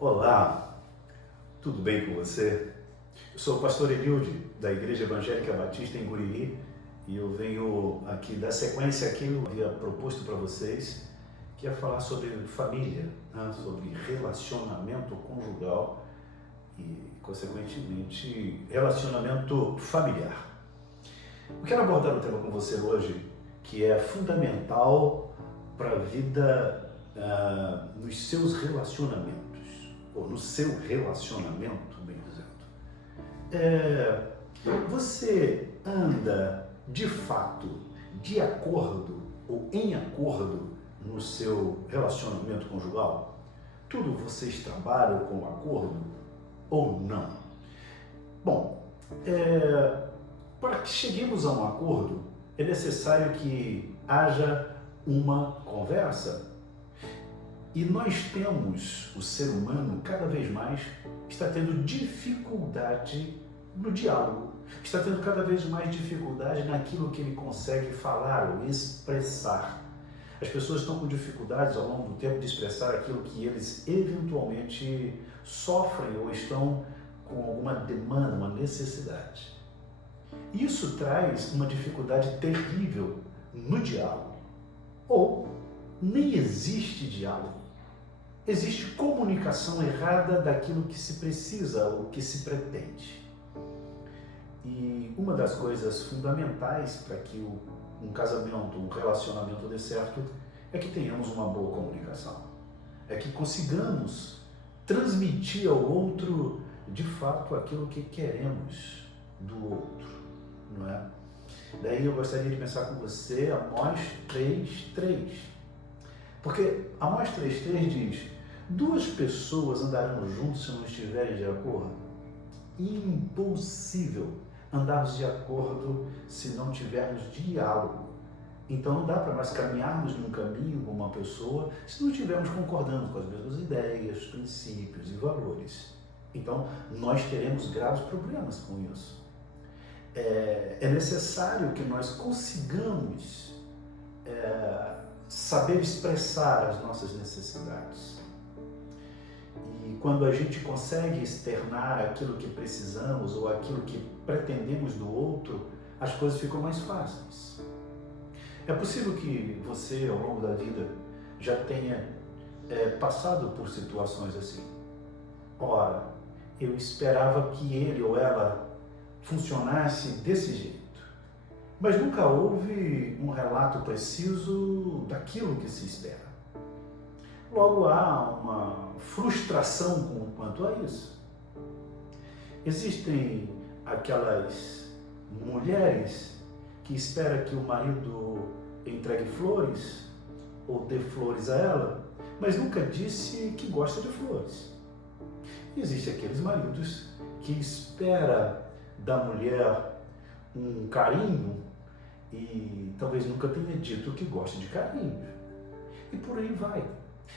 Olá, tudo bem com você? Eu sou o pastor Eliude, da Igreja Evangélica Batista em Guriri, e eu venho aqui dar sequência àquilo que eu havia proposto para vocês, que é falar sobre família, né? Sobre relacionamento conjugal e, consequentemente, relacionamento familiar. Eu quero abordar um tema com você hoje que é fundamental para a vida nos seus relacionamentos, ou no seu relacionamento, bem dizendo. Você anda, de fato, de acordo ou em acordo no seu relacionamento conjugal? Tudo vocês trabalham com acordo ou não? Bom, para que cheguemos a um acordo, é necessário que haja uma conversa. E nós temos, o ser humano, cada vez mais, está tendo dificuldade no diálogo, está tendo cada vez mais dificuldade naquilo que ele consegue falar ou expressar. As pessoas estão com dificuldades ao longo do tempo de expressar aquilo que eles eventualmente sofrem ou estão com alguma demanda, uma necessidade. Isso traz uma dificuldade terrível no diálogo. Ou nem existe diálogo. Existe comunicação errada daquilo que se precisa ou que se pretende. E uma das coisas fundamentais para que um casamento, um relacionamento dê certo, é que tenhamos uma boa comunicação. É que consigamos transmitir ao outro, de fato, aquilo que queremos do outro, não é? Daí eu gostaria de pensar com você Amós 3:3. Porque Amós 3:3 diz: duas pessoas andarão juntos se não estiverem de acordo. Impossível andarmos de acordo se não tivermos diálogo. Então não dá para nós caminharmos num caminho com uma pessoa se não estivermos concordando com as mesmas ideias, princípios e valores. Então nós teremos graves problemas com isso. É necessário que nós consigamos saber expressar as nossas necessidades. E quando a gente consegue externar aquilo que precisamos ou aquilo que pretendemos do outro, as coisas ficam mais fáceis. É possível que você, ao longo da vida, já tenha passado por situações assim. Ora, eu esperava que ele ou ela funcionasse desse jeito, mas nunca houve um relato preciso daquilo que se espera. Logo há uma frustração quanto a isso. Existem aquelas mulheres que esperam que o marido entregue flores ou dê flores a ela, mas nunca disse que gosta de flores. Existem aqueles maridos que esperam da mulher um carinho e talvez nunca tenha dito que gosta de carinho. E por aí vai.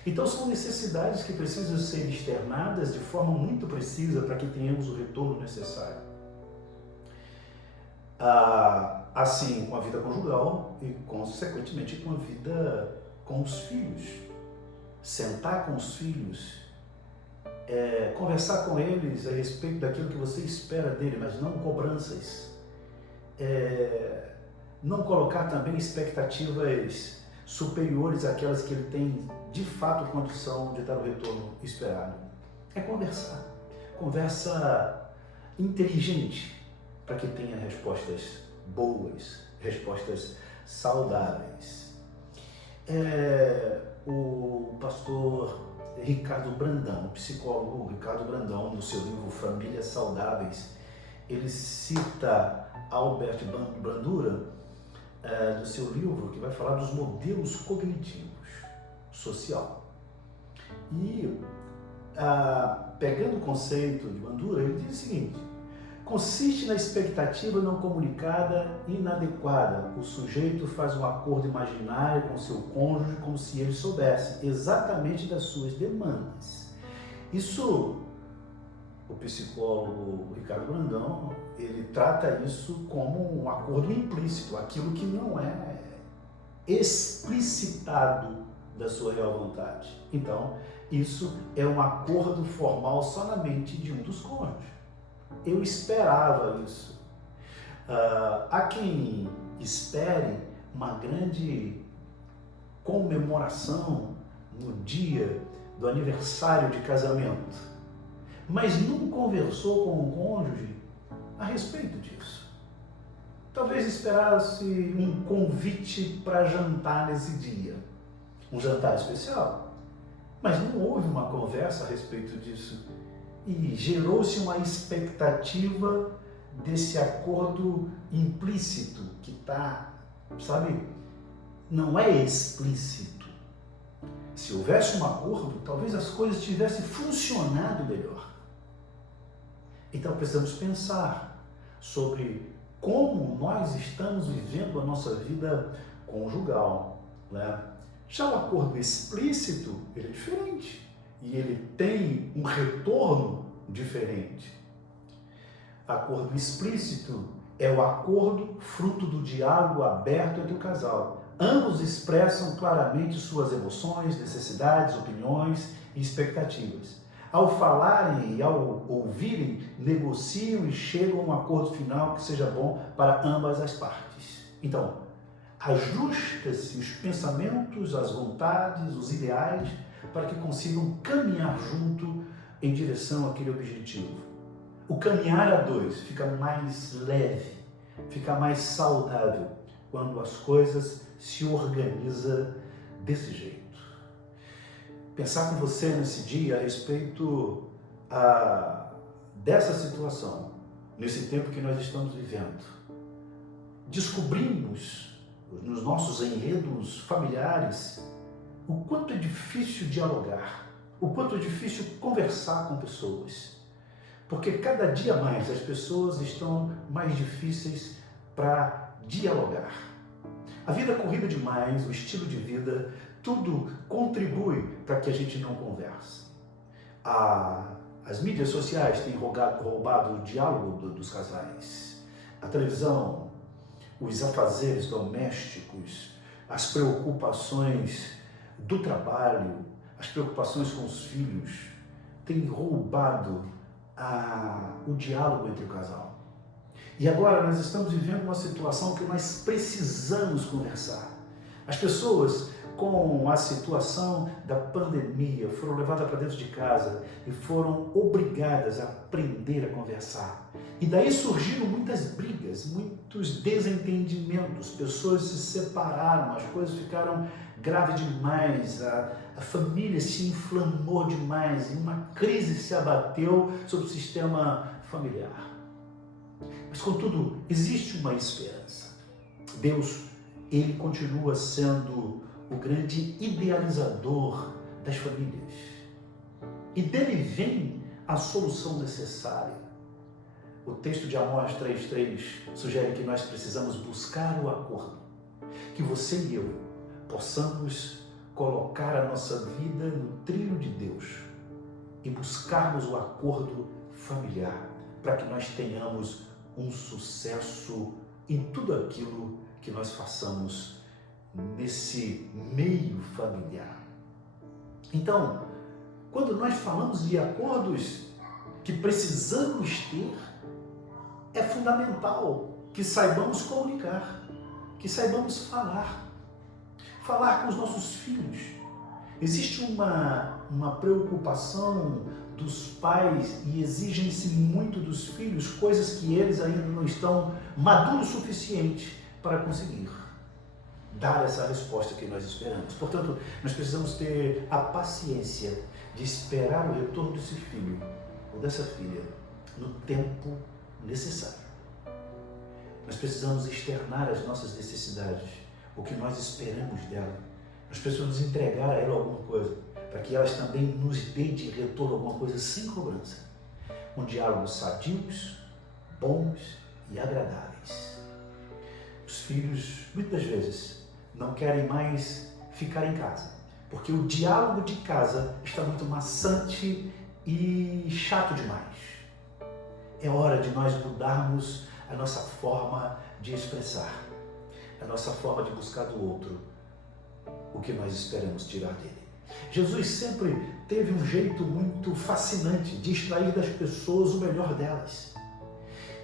Então são necessidades que precisam ser externadas de forma muito precisa para que tenhamos o retorno necessário. Assim com a vida conjugal e consequentemente com a vida com os filhos. Sentar com os filhos, conversar com eles a respeito daquilo que você espera dele, mas não cobranças. Não colocar também expectativas superiores àquelas que ele tem de fato condição de dar o retorno esperado. É conversar. Conversa inteligente para que tenha respostas boas, respostas saudáveis. O pastor Ricardo Brandão, o psicólogo Ricardo Brandão, no seu livro Famílias Saudáveis, ele cita Albert Bandura, do seu livro, que vai falar dos modelos cognitivos social. E, pegando o conceito de Bandura, ele diz o seguinte: consiste na expectativa não comunicada e inadequada. O sujeito faz um acordo imaginário com seu cônjuge como se ele soubesse exatamente das suas demandas. Isso, o psicólogo Ricardo Brandão, ele trata isso como um acordo implícito, aquilo que não é explicitado da sua real vontade. Então, Isso é um acordo formal só na mente de um dos cônjuges. Eu esperava isso. Há quem espere uma grande comemoração no dia do aniversário de casamento, mas não conversou com o cônjuge a respeito disso. Talvez esperasse um convite para jantar nesse dia, um jantar especial, mas não houve uma conversa a respeito disso e gerou-se uma expectativa desse acordo implícito que está, não é explícito. Se houvesse um acordo, talvez as coisas tivessem funcionado melhor. Então precisamos pensar sobre como nós estamos vivendo a nossa vida conjugal, né? Já o acordo explícito, ele é diferente e ele tem um retorno diferente. Acordo explícito é o acordo fruto do diálogo aberto entre o casal. Ambos expressam claramente suas emoções, necessidades, opiniões e expectativas. Ao falarem e ao ouvirem, negociam e chegam a um acordo final que seja bom para ambas as partes. Então, ajusta-se os pensamentos, as vontades, os ideais, para que consigam caminhar junto em direção àquele objetivo. O caminhar a dois fica mais leve, fica mais saudável quando as coisas se organizam desse jeito. Pensar com você nesse dia a respeito dessa situação, nesse tempo que nós estamos vivendo. Descobrimos nos nossos enredos familiares o quanto é difícil dialogar, o quanto é difícil conversar com pessoas, porque cada dia mais as pessoas estão mais difíceis para dialogar. A vida corrida demais, o estilo de vida, tudo contribui para que a gente não converse. As mídias sociais têm roubado o diálogo dos casais. A televisão, os afazeres domésticos, as preocupações do trabalho, as preocupações com os filhos, têm roubado o diálogo entre o casal. E agora nós estamos vivendo uma situação que nós precisamos conversar. As pessoas, com a situação da pandemia, foram levadas para dentro de casa e foram obrigadas a aprender a conversar. E daí surgiram muitas brigas, muitos desentendimentos, pessoas se separaram, as coisas ficaram graves demais, a família se inflamou demais e uma crise se abateu sobre o sistema familiar. Mas, contudo, existe uma esperança. Deus, Ele continua sendo o grande idealizador das famílias. E dele vem a solução necessária. O texto de Amós 3,3 sugere que nós precisamos buscar o acordo. Que você e eu possamos colocar a nossa vida no trilho de Deus e buscarmos o acordo familiar para que nós tenhamos um sucesso em tudo aquilo que nós façamos nesse meio familiar. Então, quando nós falamos de acordos que precisamos ter, é fundamental que saibamos comunicar, que saibamos falar com os nossos filhos. Existe uma preocupação dos pais e exigem-se muito dos filhos coisas que eles ainda não estão maduros o suficiente para conseguir dar essa resposta que nós esperamos. Portanto, nós precisamos ter a paciência de esperar o retorno desse filho ou dessa filha no tempo necessário. Nós precisamos externar as nossas necessidades, o que nós esperamos dela. Nós precisamos entregar a ela alguma coisa, para que elas também nos dê de retorno alguma coisa sem cobrança. Com diálogos sadios, bons e agradáveis. Os filhos, muitas vezes, não querem mais ficar em casa, porque o diálogo de casa está muito maçante e chato demais. É hora de nós mudarmos a nossa forma de expressar, a nossa forma de buscar do outro o que nós esperamos tirar dele. Jesus sempre teve um jeito muito fascinante de extrair das pessoas o melhor delas.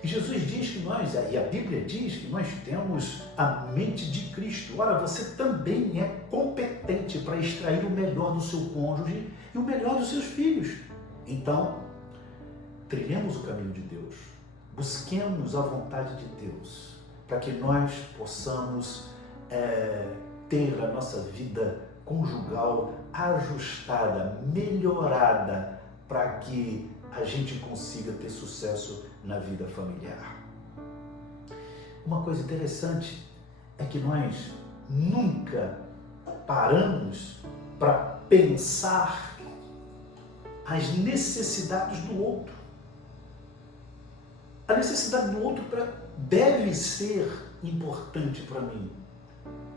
E Jesus diz que nós, e a Bíblia diz que nós temos a mente de Cristo. Ora, você também é competente para extrair o melhor do seu cônjuge e o melhor dos seus filhos. Então, trilhemos o caminho de Deus, busquemos a vontade de Deus, para que nós possamos ter a nossa vida conjugal ajustada, melhorada, para que a gente consiga ter sucesso na vida familiar. Uma coisa interessante é que nós nunca paramos para pensar as necessidades do outro. A necessidade do outro deve ser importante para mim,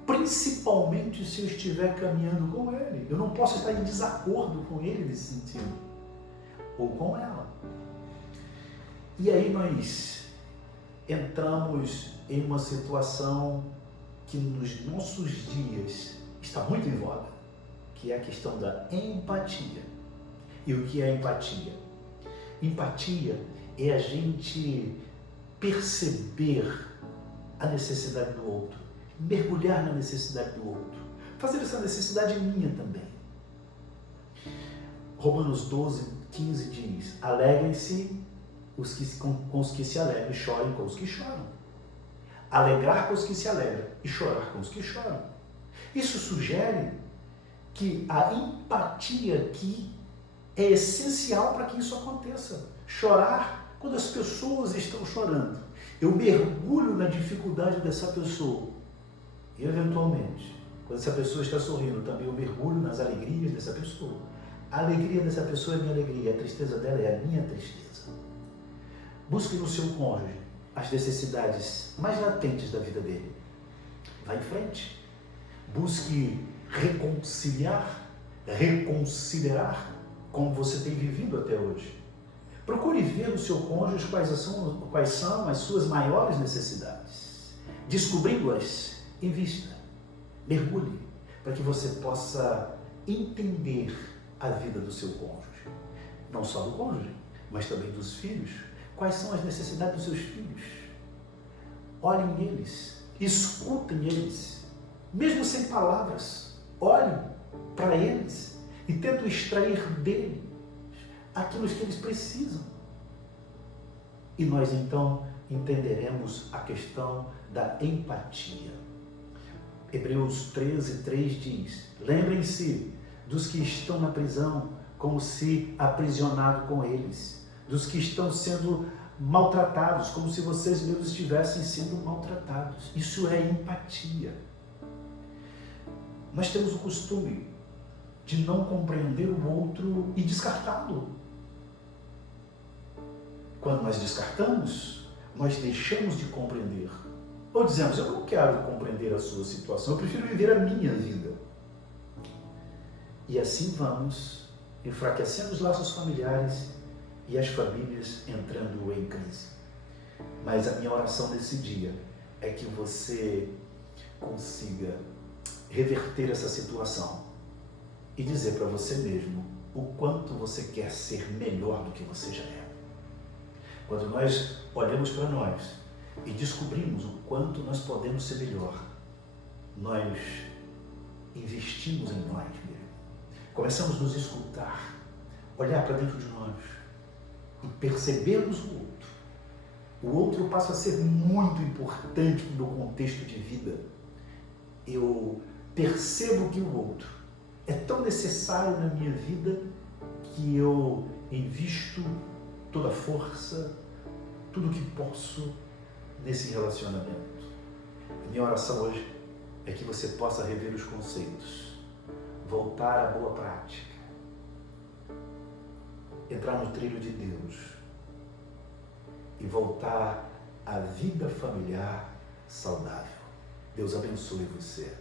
principalmente se eu estiver caminhando com ele. Eu não posso estar em desacordo com ele nesse sentido, ou com ela. E aí nós entramos em uma situação que nos nossos dias está muito em voga, que é a questão da empatia. E o que é empatia? Empatia é a gente perceber a necessidade do outro, mergulhar na necessidade do outro, fazer essa necessidade minha também. Romanos 12:15 diz: alegrem-se com os que se alegram e chorem com os que choram. Alegrar com os que se alegram e chorar com os que choram. Isso sugere que a empatia aqui é essencial para que isso aconteça. Chorar quando as pessoas estão chorando. Eu mergulho na dificuldade dessa pessoa. E, eventualmente, quando essa pessoa está sorrindo, também eu mergulho nas alegrias dessa pessoa. A alegria dessa pessoa é minha alegria, a tristeza dela é a minha tristeza. Busque no seu cônjuge as necessidades mais latentes da vida dele. Vá em frente. Busque reconsiderar como você tem vivido até hoje. Procure ver no seu cônjuge quais são as suas maiores necessidades. Descobrindo-as, invista, mergulhe, para que você possa entender a vida do seu cônjuge. Não só do cônjuge, mas também dos filhos. Quais são as necessidades dos seus filhos? Olhem neles, escutem eles, mesmo sem palavras. Olhem para eles e tentem extrair deles aquilo que eles precisam. E nós então entenderemos a questão da empatia. Hebreus 13:3 diz: lembrem-se dos que estão na prisão, como se aprisionado com eles, dos que estão sendo maltratados, como se vocês mesmos estivessem sendo maltratados. Isso é empatia. Nós temos o costume de não compreender o outro e descartá-lo. Quando nós descartamos, nós deixamos de compreender. Ou dizemos: eu não quero compreender a sua situação, eu prefiro viver a minha vida. E assim vamos enfraquecendo os laços familiares e as famílias entrando em crise. Mas a minha oração nesse dia é que você consiga reverter essa situação e dizer para você mesmo o quanto você quer ser melhor do que você já é. Quando nós olhamos para nós e descobrimos o quanto nós podemos ser melhor, nós investimos em nós mesmos. Começamos a nos escutar, olhar para dentro de nós e percebermos o outro. O outro passa a ser muito importante no meu contexto de vida. Eu percebo que o outro é tão necessário na minha vida que eu invisto toda a força, tudo o que posso nesse relacionamento. A minha oração hoje é que você possa rever os conceitos, voltar à boa prática, entrar no trilho de Deus e voltar à vida familiar saudável. Deus abençoe você.